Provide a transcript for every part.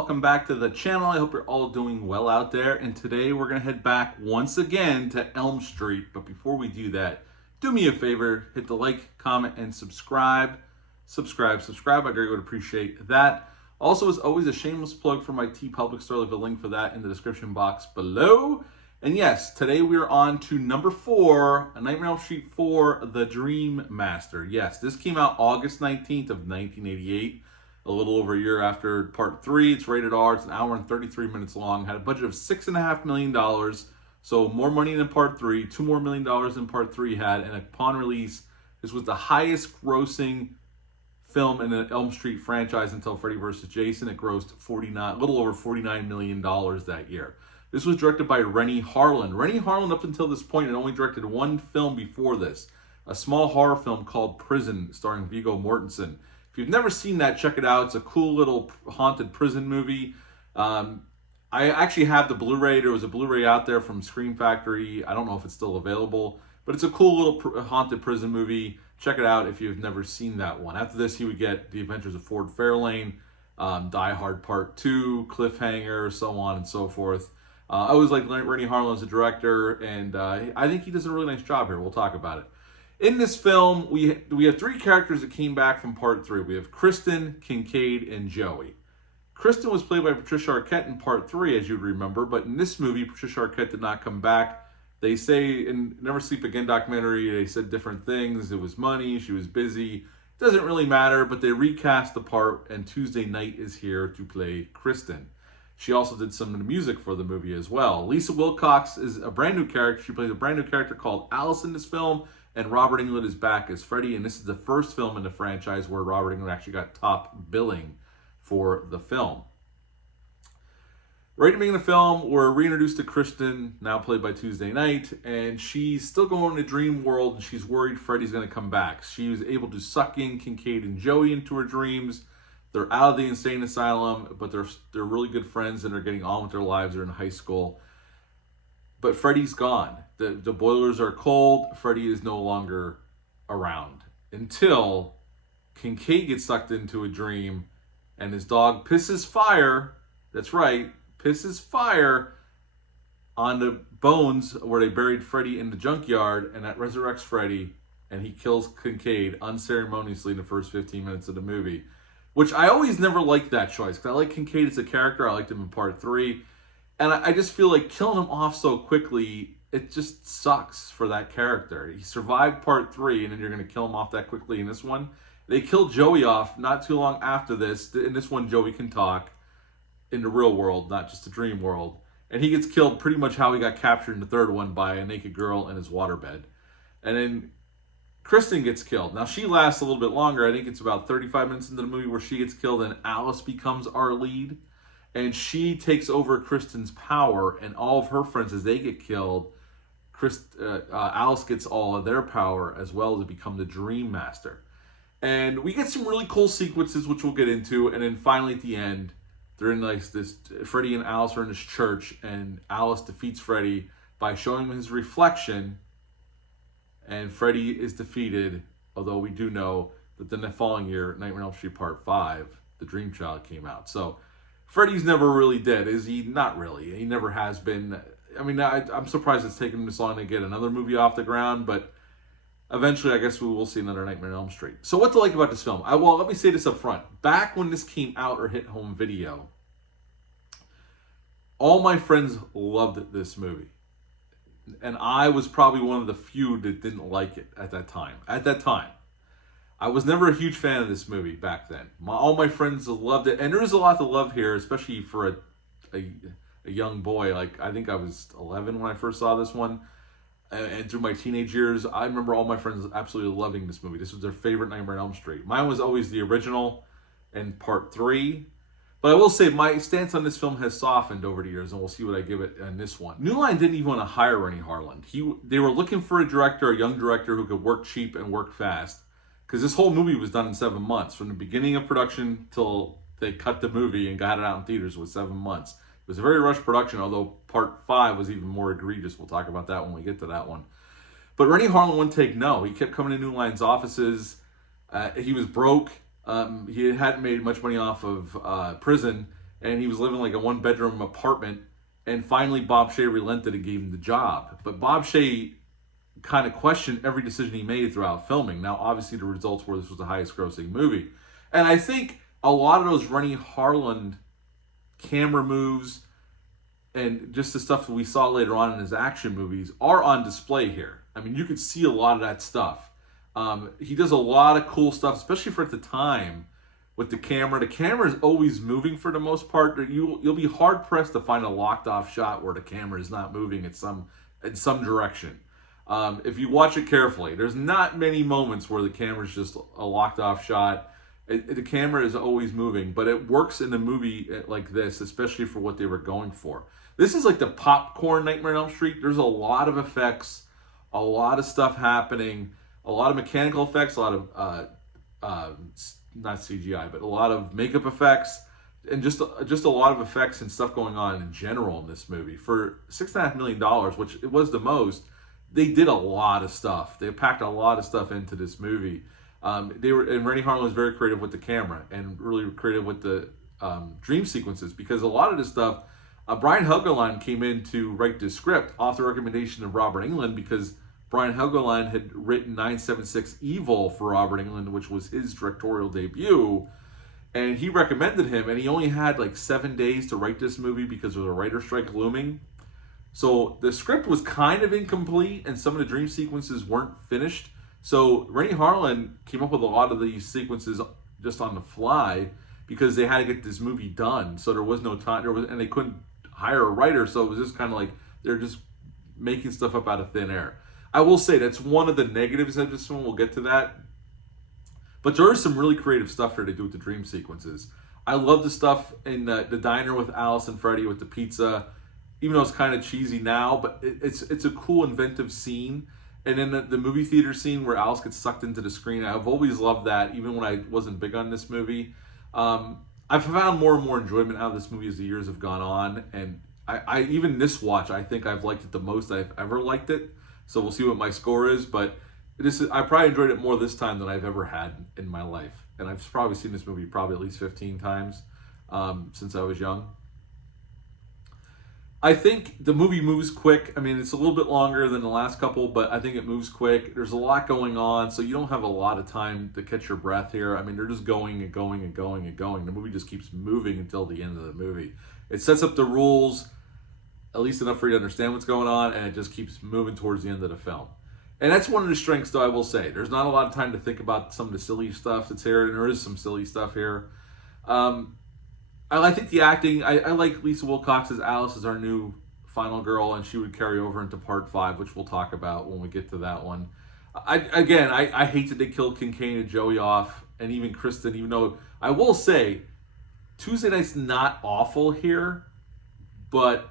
welcome back to the channel. I hope you're all doing well out there. And today we're going to head back once again to Elm Street. But before we do that, do me a favor, hit the like, comment, and subscribe. Subscribe. I greatly would appreciate that. Also, as always, a shameless plug for my TeePublic store. Leave a link for that in the description box below. And yes, today we are on to number 4, A Nightmare on Elm Street 4, The Dream Master. Yes, this came out August 19th of 1988, a little over a year after Part 3. It's rated R. It's an hour and 33 minutes long. Had a budget of $6.5 million, so more money than Part 3. $2 more million than Part 3 had. And upon release, this was the highest grossing film in the Elm Street franchise until Freddy vs. Jason. It grossed a little over $49 million that year. This was directed by Renny Harlin. Renny Harlin, up until this point, had only directed one film before this, a small horror film called Prison, starring Viggo Mortensen. If you've never seen that, check it out. It's a cool little haunted prison movie. I actually have the Blu-ray. There was a Blu-ray out there from Scream Factory. I don't know if it's still available, but it's a cool little haunted prison movie. Check it out if you've never seen that one. After this, he would get The Adventures of Ford Fairlane, Die Hard Part 2, Cliffhanger, so on and so forth. I always liked Renny Harlin as a director, and I think he does a really nice job here. We'll talk about it. In this film, we have 3 characters that came back from Part 3. We have Kristen, Kincaid, and Joey. Kristen was played by Patricia Arquette in Part 3, as you'd remember, but in this movie, Patricia Arquette did not come back. They say in Never Sleep Again documentary, they said different things. It was money, she was busy. Doesn't really matter, but they recast the part, and Tuesday Knight is here to play Kristen. She also did some of the music for the movie as well. Lisa Wilcox is a brand new character. She plays a brand new character called Alice in this film, and Robert Englund is back as Freddy, and this is the first film in the franchise where Robert Englund actually got top billing for the film. Right at the beginning of the film, we're reintroduced to Kristen, now played by Tuesday Knight, and she's still going to dream world, and she's worried Freddy's going to come back. She was able to suck in Kincaid and Joey into her dreams. They're out of the insane asylum, but they're really good friends and they're getting on with their lives. They're in high school. But Freddy's gone. The boilers are cold. Freddy is no longer around until Kincaid gets sucked into a dream and his dog pisses fire. That's right, pisses fire on the bones where they buried Freddy in the junkyard, and that resurrects Freddy, and he kills Kincaid unceremoniously in the first 15 minutes of the movie. Which I always never liked that choice, because I like Kincaid as a character. I liked him in Part 3. And I just feel like killing him off so quickly, it just sucks for that character. He survived Part 3, and then you're going to kill him off that quickly in this one. They killed Joey off not too long after this. In this one, Joey can talk in the real world, not just the dream world. And he gets killed pretty much how he got captured in the third one by a naked girl in his waterbed. And then Kristen gets killed. Now, she lasts a little bit longer. I think it's about 35 minutes into the movie where she gets killed, and Alice becomes our lead. And she takes over Kristen's power, and all of her friends, as they get killed, Alice gets all of their power as well to become the Dream Master. And we get some really cool sequences, which we'll get into. And then finally at the end, they're in like this, Freddy and Alice are in this church, and Alice defeats Freddy by showing him his reflection. And Freddy is defeated, although we do know that then the following year, Nightmare on Elm Street Part 5, The Dream Child came out. So Freddy's never really dead, is he? Not really. He never has been. I mean, I'm surprised it's taken this long to get another movie off the ground, but eventually I guess we will see another Nightmare on Elm Street. So what to like about this film? Well, let me say this up front. Back when this came out or hit home video, all my friends loved this movie. And I was probably one of the few that didn't like it at that time. I was never a huge fan of this movie back then. All my friends loved it. And there is a lot to love here, especially for a young boy. Like, I think I was 11 when I first saw this one. And through my teenage years, I remember all my friends absolutely loving this movie. This was their favorite Nightmare on Elm Street. Mine was always the original and Part 3. But I will say my stance on this film has softened over the years, and we'll see what I give it in this one. New Line didn't even want to hire Renny Harlin. They were looking for a young director who could work cheap and work fast, because this whole movie was done in 7 months. From the beginning of production till they cut the movie and got it out in theaters was 7 months. It was a very rushed production, although Part 5 was even more egregious. We'll talk about that when we get to that one. But Renny Harlin wouldn't take no. He kept coming to New Line's offices. He was broke. He hadn't made much money off of Prison, and he was living like a 1-bedroom apartment. And finally, Bob Shaye relented and gave him the job. But Bob Shaye kind of questioned every decision he made throughout filming. Now, obviously, the results were this was the highest grossing movie. And I think a lot of those Renny Harlin camera moves and just the stuff that we saw later on in his action movies are on display here. I mean, you could see a lot of that stuff. He does a lot of cool stuff, especially for at the time with the camera. The camera is always moving for the most part. You'll be hard pressed to find a locked off shot where the camera is not moving in some direction. If you watch it carefully, there's not many moments where the camera is just a locked off shot. The camera is always moving, but it works in a movie like this, especially for what they were going for. This is like the popcorn Nightmare on Elm Street. There's a lot of effects, a lot of stuff happening, a lot of mechanical effects, a lot of not CGI, but a lot of makeup effects, and just a lot of effects and stuff going on in general in this movie. For $6.5 million, which it was the most, they did a lot of stuff. They packed a lot of stuff into this movie. And Renny Harlin was very creative with the camera and really creative with the dream sequences, because a lot of this stuff, Brian Helgeland came in to write the script off the recommendation of Robert Englund, because Brian Helgeland had written 976 Evil for Robert Englund, which was his directorial debut, and he recommended him, and he only had like 7 days to write this movie because there was a writer's strike looming. So the script was kind of incomplete, and some of the dream sequences weren't finished. So Renny Harlin came up with a lot of these sequences just on the fly because they had to get this movie done. So there was no time, and they couldn't hire a writer, so it was just kind of like they're just making stuff up out of thin air. I will say that's one of the negatives of this one. We'll get to that. But there is some really creative stuff here to do with the dream sequences. I love the stuff in the diner with Alice and Freddy with the pizza, even though it's kind of cheesy now, but it's a cool, inventive scene. And then the movie theater scene where Alice gets sucked into the screen, I've always loved that, even when I wasn't big on this movie. I've found more and more enjoyment out of this movie as the years have gone on, and I even this watch, I think I've liked it the most I've ever liked it. So we'll see what my score is, but I probably enjoyed it more this time than I've ever had in my life. And I've probably seen this movie probably at least 15 times since I was young. I think the movie moves quick. I mean, it's a little bit longer than the last couple, but I think it moves quick. There's a lot going on, so you don't have a lot of time to catch your breath here. I mean, they're just going and going and going and going. The movie just keeps moving until the end of the movie. It sets up the rules, at least enough for you to understand what's going on, and it just keeps moving towards the end of the film. And that's one of the strengths, though, I will say. There's not a lot of time to think about some of the silly stuff that's here, and there is some silly stuff here. I think the acting, I like Lisa Wilcox as Alice as our new final girl, and she would carry over into part 5, which we'll talk about when we get to that one. I hate that they killed Kincaid and Joey off, and even Kristen, even though I will say Tuesday Night's not awful here, but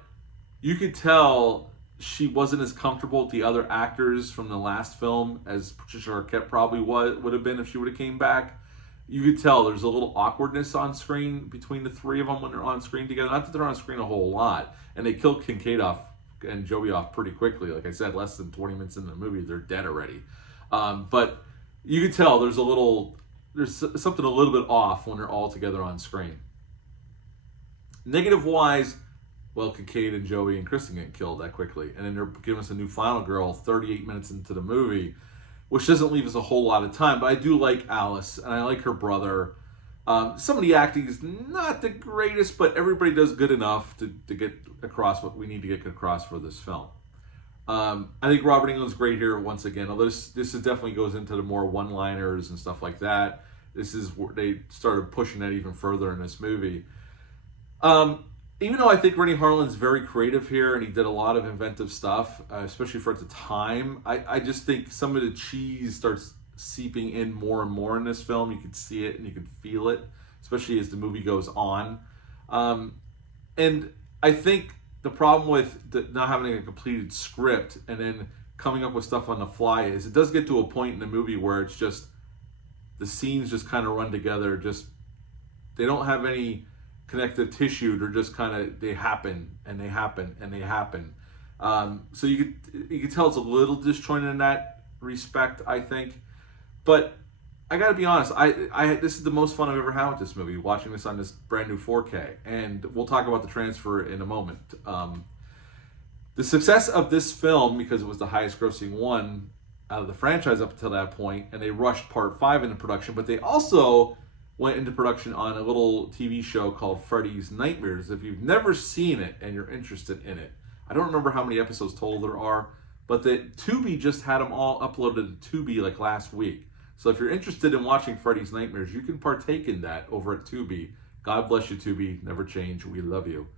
you could tell she wasn't as comfortable with the other actors from the last film as Patricia Arquette probably would have been if she would have came back. You could tell there's a little awkwardness on screen between the three of them when they're on screen together. Not that they're on screen a whole lot. And they killed Kincaid off and Joey off pretty quickly. Like I said, less than 20 minutes into the movie, they're dead already. But you could tell there's something a little bit off when they're all together on screen. Negative-wise, well, Kincaid and Joey and Kristen get killed that quickly. And then they're giving us a new final girl 38 minutes into the movie, which doesn't leave us a whole lot of time. But I do like Alice, and I like her brother. Some of the acting is not the greatest, but everybody does good enough to get across what we need to get across for this film. I think Robert Englund's great here once again, although this definitely goes into the more one-liners and stuff like that. This is where they started pushing that even further in this movie. Even though I think Renny Harlin's very creative here and he did a lot of inventive stuff, especially for at the time, I just think some of the cheese starts seeping in more and more in this film. You can see it and you can feel it, especially as the movie goes on. And I think the problem with not having a completed script and then coming up with stuff on the fly is it does get to a point in the movie where it's just the scenes just kind of run together. Just they don't have any connective tissue. They're just kind of they happen and they happen and they happen. So you could tell it's a little disjointed in that respect, I think. But I gotta be honest, this is the most fun I've ever had with this movie, watching this on this brand new 4K. And we'll talk about the transfer in a moment. The success of this film, because it was the highest grossing one out of the franchise up until that point, and they rushed part 5 into production, but they also went into production on a little TV show called Freddy's Nightmares. If you've never seen it and you're interested in it, I don't remember how many episodes total there are, but the Tubi just had them all uploaded to Tubi like last week. So if you're interested in watching Freddy's Nightmares, you can partake in that over at Tubi. God bless you, Tubi. Never change. We love you.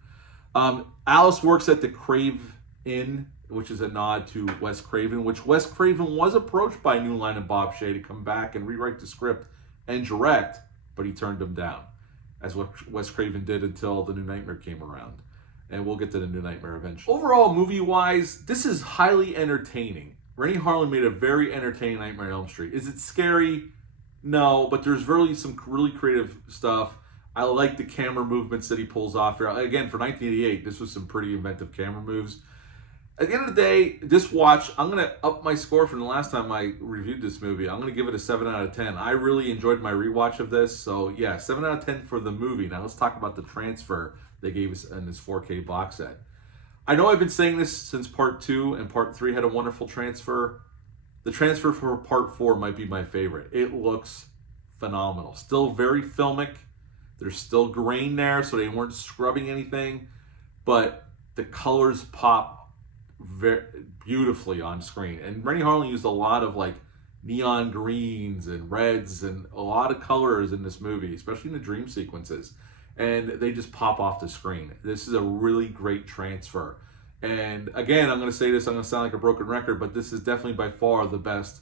Alice works at the Crave Inn, which is a nod to Wes Craven, which Wes Craven was approached by New Line and Bob Shea to come back and rewrite the script and direct, but he turned them down, as Wes Craven did until The New Nightmare came around. And we'll get to The New Nightmare eventually. Overall, movie-wise, this is highly entertaining. Renny Harlin made a very entertaining Nightmare on Elm Street. Is it scary? No, but there's really some really creative stuff. I like the camera movements that he pulls off here. Again, for 1988, this was some pretty inventive camera moves. At the end of the day, this watch, I'm going to up my score from the last time I reviewed this movie. I'm going to give it a 7 out of 10. I really enjoyed my rewatch of this. So, yeah, 7 out of 10 for the movie. Now, let's talk about the transfer they gave us in this 4K box set. I know I've been saying this since part 2, and part 3 had a wonderful transfer. The transfer for part 4 might be my favorite. It looks phenomenal. Still very filmic. There's still grain there, so they weren't scrubbing anything. But the colors pop very beautifully on screen. And Renny Harlin used a lot of like neon greens and reds and a lot of colors in this movie, especially in the dream sequences. And they just pop off the screen. This is a really great transfer. And again, I'm going to say this, I'm going to sound like a broken record, but this is definitely by far the best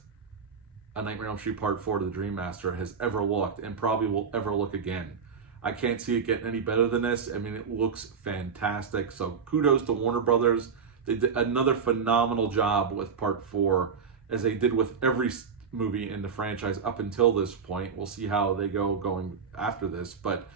A Nightmare on Elm Street Part 4 to the Dream Master has ever looked, and probably will ever look again. I can't see it getting any better than this. I mean, it looks fantastic. So kudos to Warner Brothers. They did another phenomenal job with Part 4, as they did with every movie in the franchise up until this point. We'll see how they go going after this, but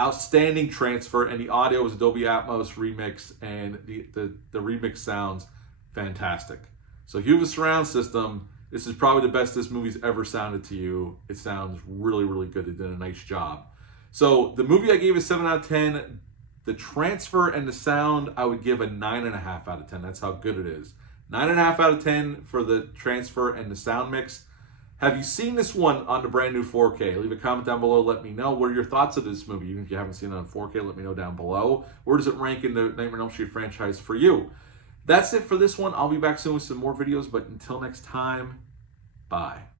outstanding transfer, and the audio is Dolby Atmos remix, and the remix sounds fantastic. So if you have a surround system, this is probably the best this movie's ever sounded to you. It sounds really, really good. They did a nice job. So the movie I gave a 7 out of 10. The transfer and the sound I would give a 9.5 out of 10. That's how good it is. 9.5 out of 10 for the transfer and the sound mix. Have you seen this one on the brand new 4K? Leave a comment down below. Let me know. What are your thoughts of this movie? Even if you haven't seen it on 4K, let me know down below. Where does it rank in the Nightmare on Elm Street franchise for you? That's it for this one. I'll be back soon with some more videos, but until next time, bye.